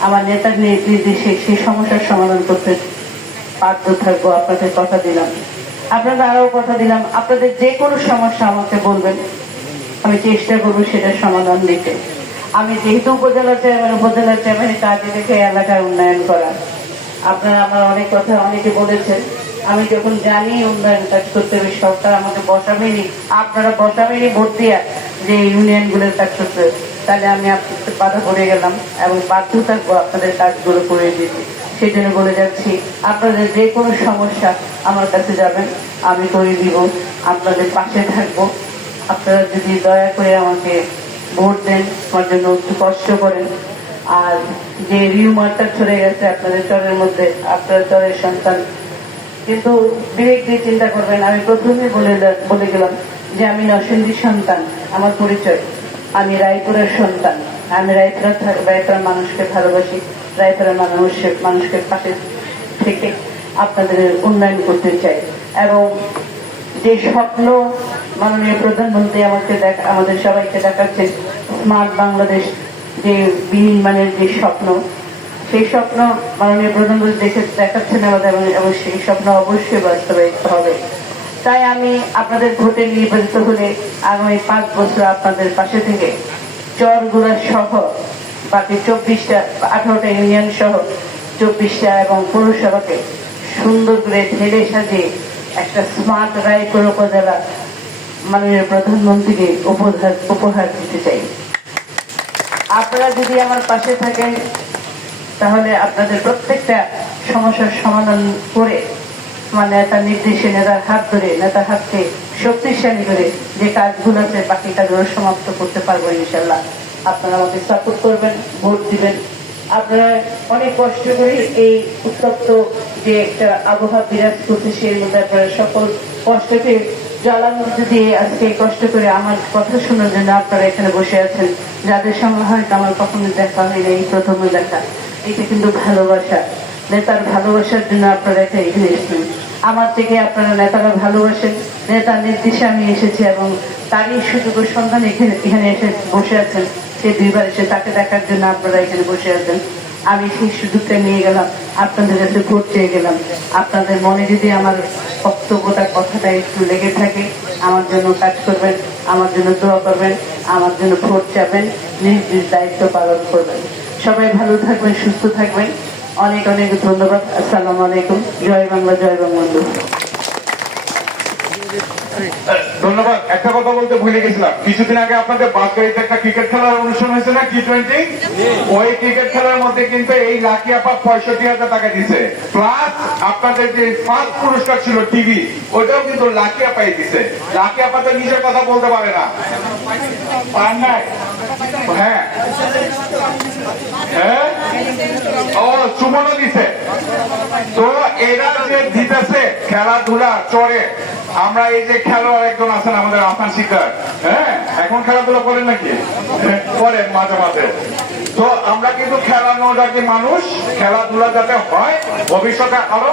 আমার নেতার নির্দেশে সেই সমস্যার সমাধান করতে বাধ্য থাকব। আপনাদের কথা দিলাম। আপনাদের কথা দিলাম। আপনাদের যে কোনো সমস্যা আমাকে বলবেন। আমি চেষ্টা করব সেটার সমাধান দিতে। আমি যেহেতু উপজেলা চেয়ারম্যান উপজেলা চেয়ারম্যানের কাজে দেখে এলাকার উন্নয়ন করা। আপনারা আমার অনেক কথা অনেকে বলেছেন। আমি যখন জানি উন্নয়ন কাজ করতে হবে, সরকার আমাকে বসাবেনি আপনারা বসাবেনি দিয়া যে ইউনিয়নগুলোর কাজ করতে। তাহলে আমি আপনাদের বাধা পড়ে গেলাম এবং বাধ্য থাকব আপনাদের কাজগুলো করে দিতে সেই জন্য বলে যাচ্ছি, আপনাদের যে কোনো সমস্যা আমার কাছে যাবেন, আমি করে দিব, আপনাদের পাশে থাকব। আপনারা যদি দয়া করে আমাকে ভোট দেন, আমার জন্য একটু কষ্ট করেন। আর যে রিউমারটা ছড়ে গেছে, আপনাদের চরের মধ্যে, আপনার চরের সন্তান। কিন্তু বিবেক দিয়ে চিন্তা করবেন, আমি প্রথমে বলে বলে গেলাম যে আমি নরসিংদীর সন্তান, আমার পরিচয়। আমি রায়পুরের সন্তান। আমি রায়পুরা মানুষকে ভালোবাসি। রায়পুরের মানুষের মানুষকে পাশে থেকে আপনাদের উন্নয়ন করতে চাই। এবং যে স্বপ্ন মাননীয় প্রধানমন্ত্রী আমাকে দেখা আমাদের সবাইকে দেখাচ্ছেন স্মার্ট বাংলাদেশ যে বিনির্মাণের যে স্বপ্ন, সেই স্বপ্ন মাননীয় প্রধানমন্ত্রী দেখে দেখাচ্ছেন আমাদের এবং সেই স্বপ্ন অবশ্যই বাস্তবায়িত হবে। তাই আমি আপনাদের ভোটে নির্বাচিত হলে আগামী পাঁচ বছর আপনাদের পাশে থেকে চরগুড়া সহ বাকি চব্বিশটা, আঠারোটা ইউনিয়ন সহ চব্বিশটা এবং পৌরসভাকে সুন্দর করে ঢেলে সাজিয়ে একটা স্মার্ট রায়পুর উপজেলা মাননীয় প্রধানমন্ত্রীকে উপহার উপহার দিতে চাই। আপনারা যদি আমার পাশে থাকেন, তাহলে আপনাদের প্রত্যেকটা সমস্যার সমাধান করে আমার নেতার নির্দেশে, নেতার হাত ধরে, নেতার হাতকে শক্তিশালী করে যে কাজগুলো আছে বাকি কাজগুলো সমাপ্ত করতে পারব ইনশাল্লাহ আপনারা আমাকে সাপোর্ট করবেন, ভোট দিবেন। আপনারা অনেক কষ্ট করে এই উত্তপ্ত যে একটা আবহাওয়া বিরাজ করতেছে এর মধ্যে আপনারা সকল কষ্টকে জ্বালার মধ্যে দিয়ে আজকে কষ্ট করে আমার কথা শোনার জন্য আপনারা এখানে বসে আছেন। যাদের সঙ্গে হয়তো আমার কখনো দেখা হয় না এই প্রথমে দেখা। এটা কিন্তু ভালোবাসা। নেতার ভালোবাসার জন্য আপনারা এখানে এসেছেন। আমার থেকে আপনারা নেতারা ভালোবাসেন। নেতার নির্দেশে আমি এসেছি এবং তারই সুযোগ সন্ধান এখানে এখানে এসে বসে আছেন। সে দুইবার এসে তাকে দেখার জন্য আপনারা এখানে বসে আছেন। আমি সেই সুযোগটা নিয়ে গেলাম। আপনাদের কাছে ভোট চেয়ে গেলাম। আপনাদের মনে যদি আমার বক্তব্যটা কথাটা একটু লেগে থাকে, আমার জন্য কাজ করবেন, আমার জন্য দোয়া করবেন, আমার জন্য ভোট চাবেন নিজ নিজ দায়িত্ব পালন করবেন। সবাই ভালো থাকবেন, সুস্থ থাকবেন। অনেক অনেক ধন্যবাদ। আসসালামু আলাইকুম। জয় বাংলা, জয় বঙ্গবন্ধু। ধন্যবাদ। হাজার টাকা আপনাদের যে ফার্স্ট ছিল টিভি ওইটাও কিন্তু নিজের কথা বলতে পারে না। হ্যাঁ। সুমনও দিছে। তো এরা যে দিতেছে খেলাধুলা চড়ে আমরা এই যে খেলোয়াড় একজন আছেন আমাদের আসান শিকার হ্যাঁ? এখন খেলাধুলা করেন নাকি? করেন মাঝে মাঝে। তো আমরা কিন্তু খেলানো যাকে মানুষ, খেলাধুলা যাতে হয়, ভবিষ্যতে আরও